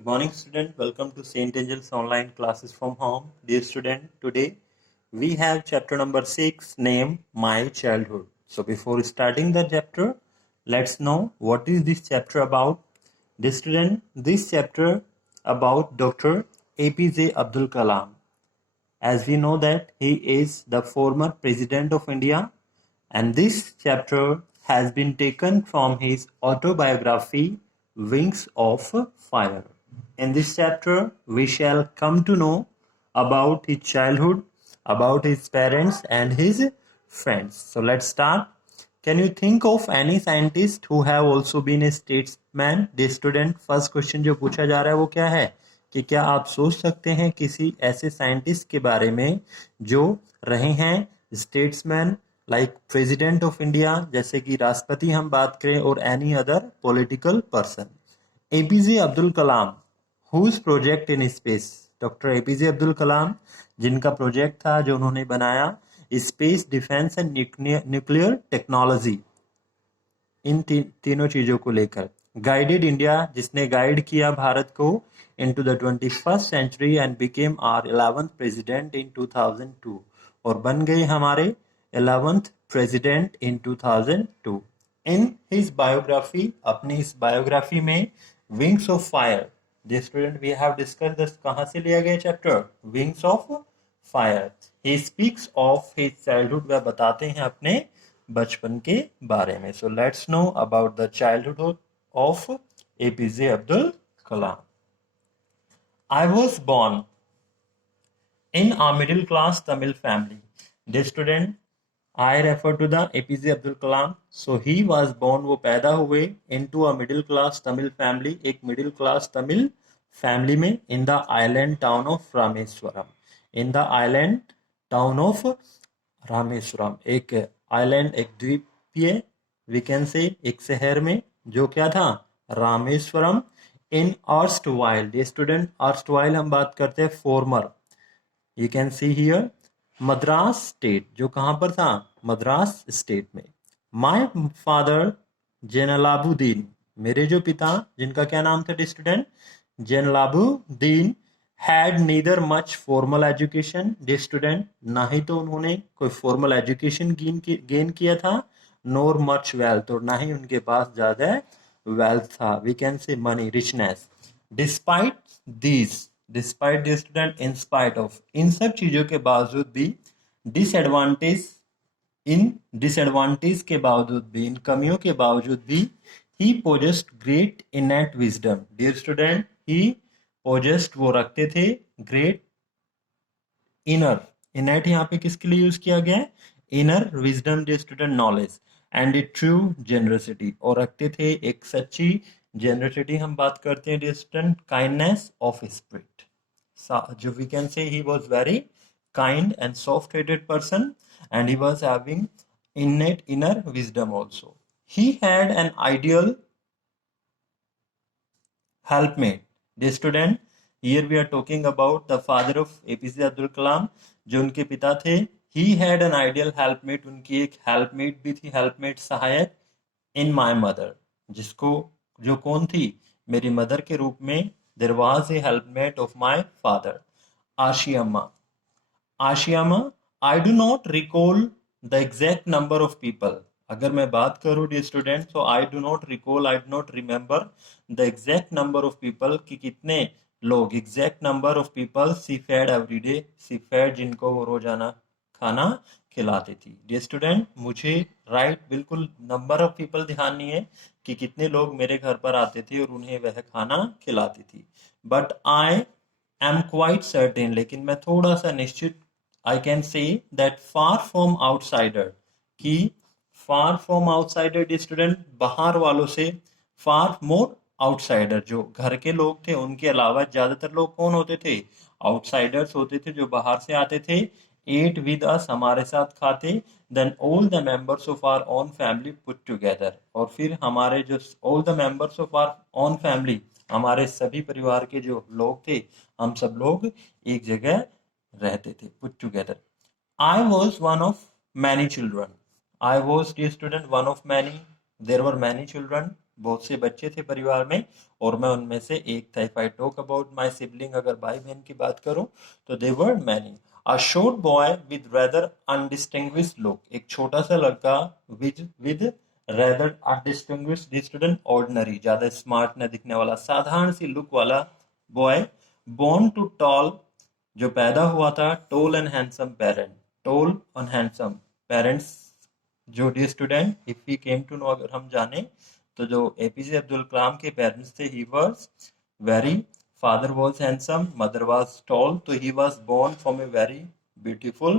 Good morning, student. Welcome to St. Angel's online classes from home. Dear student, today we have chapter number 6 named My Childhood. So before starting the chapter, let's know what is this chapter about. Dear student, this chapter about Dr. APJ Abdul Kalam. As we know that he is the former president of India, and this chapter has been taken from his autobiography Wings of Fire. In this chapter, we shall come to know about his childhood, about his parents and his friends. So let's start. Can you think of any scientist who have also been a statesman? Dear student, first question जो पूछा जा रहा है वो क्या है कि क्या आप सोच सकते हैं किसी ऐसे साइंटिस्ट के बारे में जो रहे हैं statesman like president of India, जैसे कि राष्ट्रपति हम बात करें, और any other political person. APJ Abdul Kalam whose project in space. Doctor APJ Abdul Kalam जिनका प्रोजेक्ट था जो उन्होंने बनाया space defence and nuclear technology, इन तीनों चीजों को लेकर. गाइडेड इंडिया, जिसने गाइड किया भारत को into the 21st century and became our 11th president in 2002, और बन गए हमारे 11th president in 2002. In his biography, अपनी इस बायोग्राफी में wings of fire, the student we have discussed this. कहां से लिया गया chapter? Wings of fire. He speaks of his childhood, वह बताते हैं अपने बचपन के बारे में. So let's know about the childhood of APJ Abdul Kalam. I was born in a middle class Tamil family. Dear student, I refer to the APJ Abdul Kalam. So he was born, वो पैदा हुए into a middle class Tamil family, एक middle class Tamil family में, in the island town of Rameswaram. In the island town of Rameswaram, एक island, एक द्वीपीय, we can say एक शहर में, जो क्या था? Rameswaram. In erstwhile, dear student, erstwhile हम बात करते हैं former, you can see here Madras state, जो कहां पर था? मद्रास स्टेट में. माय फादर जैनलाबुद्दीन, मेरे जो पिता, जिनका क्या नाम था dear student? Jainulabdeen. Had neither much formal education, dear student, ना ही तो उन्होंने कोई फॉर्मल एजुकेशन गेन किया था, नोर मच वेल्थ, और ना ही उनके पास ज्यादा wealth था, we can say money, richness. Despite these, despite the student, in spite of, इन सब चीजों के बावजूद भी, disadvantage, इन disadvantage के बावजूद भी, इन कमियों के बावजूद भी, he possessed great innate wisdom. Dear student, he possessed, वो रखते थे, great inner, innate यहाँ पे किसके लिए यूज किया गया है? inner wisdom, dear student, knowledge, and A true generosity, और रखते थे एक सच्ची जेनरसिटी. हम बात करते हैं dear student kindness of spirit, जो we can say he was very kind and soft hearted person, and he was having innate inner wisdom also. He had an ideal helpmate. Dear student, here we are talking about the father of APJ Abdul Kalam, जो उनके पिता थे. He had an ideal helpmate, उनकी एक helpmate भी थी, helpmate सहायक, in my mother, जिसको, जो कौन थी? मेरी मदर के रूप में. There was a helpmate of my father, Ashiyama. Ashiyama, I do not recall the exact number of people. अगर मैं बात करूँ डियर स्टूडेंट, तो I do not recall, I do not remember the exact number of people, कि कितने लोग, exact number of people she fed every day, she fed, जिनको वो रोजाना खाना खिलाती थी. डियर स्टूडेंट, मुझे राइट बिल्कुल नंबर ऑफ पीपल ध्यान नहीं है कि कितने लोग मेरे घर पर आते थे और उन्हें वह खाना खिलाती थी. But I am quite certain, लेकिन मैं थोड़ा सा निश्चित, I can say that far from outsider, कि फार फ्रॉम आउटसाइडर स्टूडेंट, बाहर वालों से, फार मोर आउटसाइडर, जो घर के लोग थे उनके अलावा ज्यादातर लोग कौन होते थे? आउटसाइडर्स होते थे, जो बाहर से आते थे. एट विद अस, हमारे साथ खाते. Then all the members of our own family put together, और फिर हमारे जो all the members of our own family, हमारे सभी परिवार के जो लोग थे, हम सब लोग एक जगह रहते थे, put together. I was one of many children. I was, dear student, one of many. There were many children, बहुत से बच्चे थे परिवार में और मैं उनमें से एक था। If I talk about my sibling, अगर भाई बहन की बात करूं तो they were many. A short boy with rather undistinguished look, एक छोटा सा लड़का with rather undistinguished student, ordinary, ज्यादा स्मार्ट न दिखने वाला, साधारण सी लुक वाला बॉय। बोर्न टू टॉल, जो पैदा हुआ था tall and handsome parent, tall and handsome parents. जो dear student, if we came to know, अगर हम जाने तो जो एपीजे अब्दुल कलाम के पेरेंट्स थे, he was very, father was handsome, mother was tall, तो he was born from a very beautiful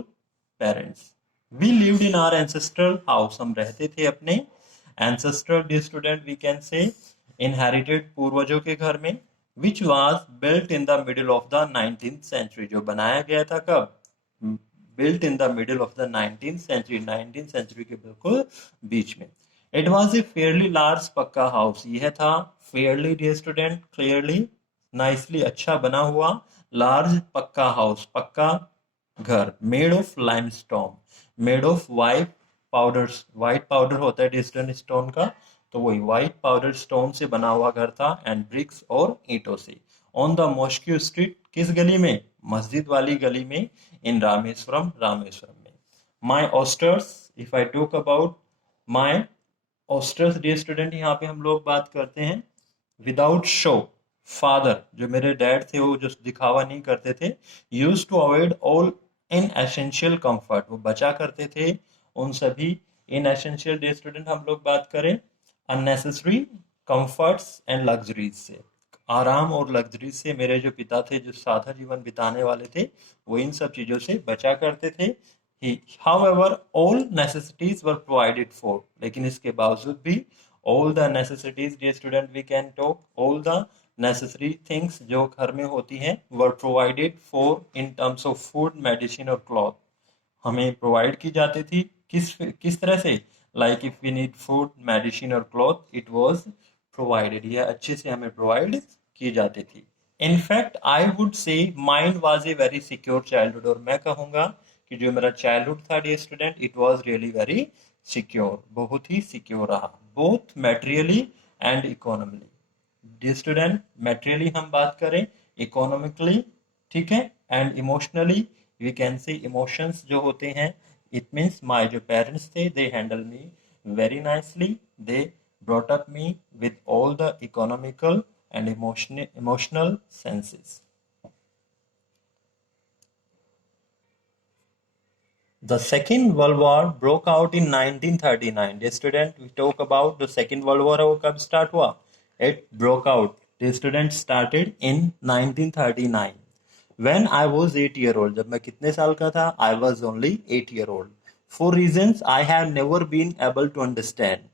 parents. We lived in our ancestral house, हम रहते थे अपने ancestral dear student we can say inherited, पूर्वजों के घर में, which was built in the middle of the 19th century, जो बनाया गया था कब, built in the middle of the 19th century, 19th century के बिल्कुल बीच में। It was a fairly large pucca house, यह था fairly dear student, clearly, nicely, अच्छा बना हुआ, लार्ज पक्का हाउस, पक्का घर, made of limestone, made of white powders, white powder होता है डिस्टन स्टोन का, तो वही वाइट पाउडर स्टोन से बना हुआ घर था, एंड ब्रिक्स और ईंटों से। ऑन द मॉस्क्यू स्ट्रीट, किस गली में, मस्जिद वाली गली में, इन रामेश्वरम, रामेश्वरम में। My ancestors, if I talk about my ancestors dear student, यहाँ पे हम लोग बात करते हैं विदाउट शो, फादर, जो मेरे डैड थे वो जो दिखावा नहीं करते थे, use to avoid all inessential comfort, वो बचा करते थे उन सभी इन एसेंशियल डे स्टूडेंट, हम लोग बात करें अननेसेसरी कंफर्ट्स एंड लग्जरीज से, आराम और लग्जरी से मेरे जो पिता थे, जो सादा जीवन बिताने वाले थे, वो इन सब चीजों से बचा करते थे। However, all necessities were provided for, लेकिन इसके बावजूद भी all the necessities, dear student, we can talk all the necessary things जो घर में होती हैं were provided for in terms of food, medicine और cloth, हमें प्रोवाइड की जाती थी, किस तरह से, like if we need food, medicine और क्लॉथ, इट वाज प्रोवाइडेड, यह अच्छे से हमें प्रोवाइड की जाती थी। In fact I would say mine was a very secure childhood, और मैं कहूँगा कि जो मेरा चाइल्डहुड था dear student, it was really very secure, बहुत ही सिक्योर रहा, both materially and economically. Dear student, materially हम बात करें, इकोनॉमिकली, ठीक है, and emotionally, we can say emotions जो होते हैं, इट मीन्स माई जो पेरेंट्स थे, they handle me very nicely, they brought up me with all the economical and emotional senses. The Second World War broke out in 1939. Dear student, we talk about the Second World War, वो कब start हुआ? It broke out. Dear student, started in 1939. When I was 8-year-old, जब मैं कितने साल का था? I was only 8-year-old. For reasons I have never been able to understand.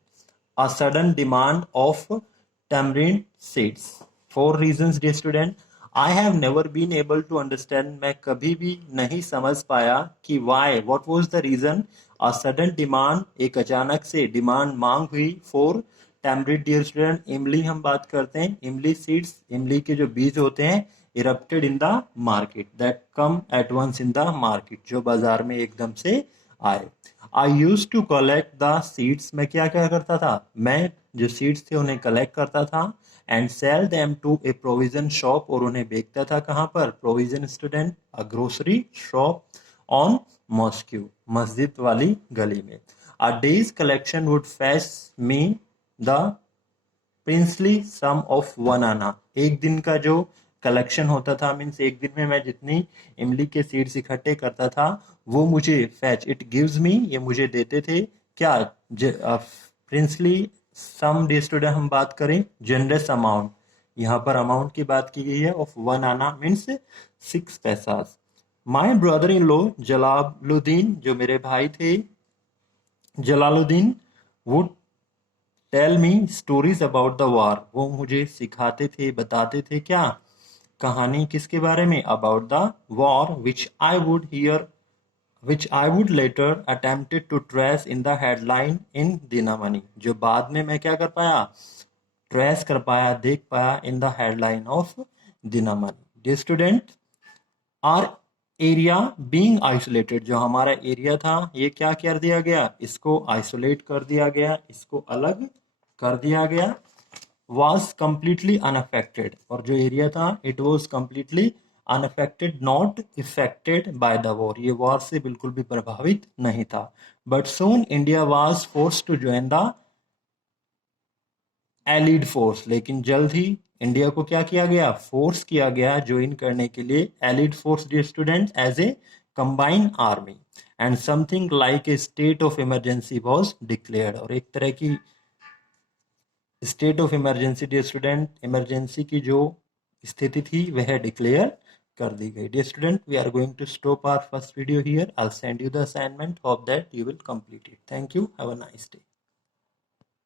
A sudden demand of tamarind seeds. For reasons, dear student, I have never been able to understand, मैं कभी भी नहीं समझ पाया कि why, what was the reason, a sudden demand, एक अचानक से डिमांड, मांग हुई, for tamarind, dear student, इमली हम बात करते हैं, इमली सीड्स, इमली के जो बीज होते हैं, erupted in the market, that come at once in the market, जो बाजार में एकदम से आए। I used to collect the seeds, मैं क्या क्या करता था, मैं जो सीड्स थे उन्हें कलेक्ट करता था, and sell them to a provision shop, और उन्हें बेचता था कहाँ पर, provision student, a grocery shop on mosque, मस्जिद वाली गली में। A day's collection would fetch me the princely sum of 1 anna, एक दिन का जो कलेक्शन होता था, मीन्स एक दिन में मैं जितनी इमली के सीड्स इकट्ठे करता था, वो मुझे फेच, इट गिव्स मी, ये मुझे देते थे क्या, प्रिंसली सम, डे स्टूडेंट हम बात करें जनरस अमाउंट, यहाँ पर अमाउंट की बात की गई है, ऑफ 1 आना means 6 paisa. My brother in law Jalaluddin, जो मेरे भाई थे Jalaluddin, would tell me stories about the war, वो मुझे सिखाते थे, बताते थे क्या, कहानी, किसके बारे में, about the war, which I would hear, which I would later attempted to trace in the headline in Dinamani, जो बाद में मैं क्या कर पाया, ट्रेस कर पाया, देख पाया in the headline of Dinamani. Dear student, our area being isolated, जो हमारा एरिया था ये क्या कर दिया गया, इसको आइसोलेट कर दिया गया, इसको अलग कर दिया गया, was completely unaffected, और जो एरिया था it was completely unaffected, not affected by the war, ये वॉर से बिल्कुल भी प्रभावित नहीं था. But soon India was forced to join the allied force, लेकिन जल्द ही इंडिया को क्या किया गया, फोर्स किया गया ज्वाइन करने के लिए allied force dear student as a combined army, and something like a state of emergency was declared, और एक तरह की state of emergency dear student, emergency की जो स्थिति थी वह डिक्लेयर कर दी गई. Dear student, we are going to stop our first video here. I will send you the assignment, hope that you will complete it. Thank you, have a nice day.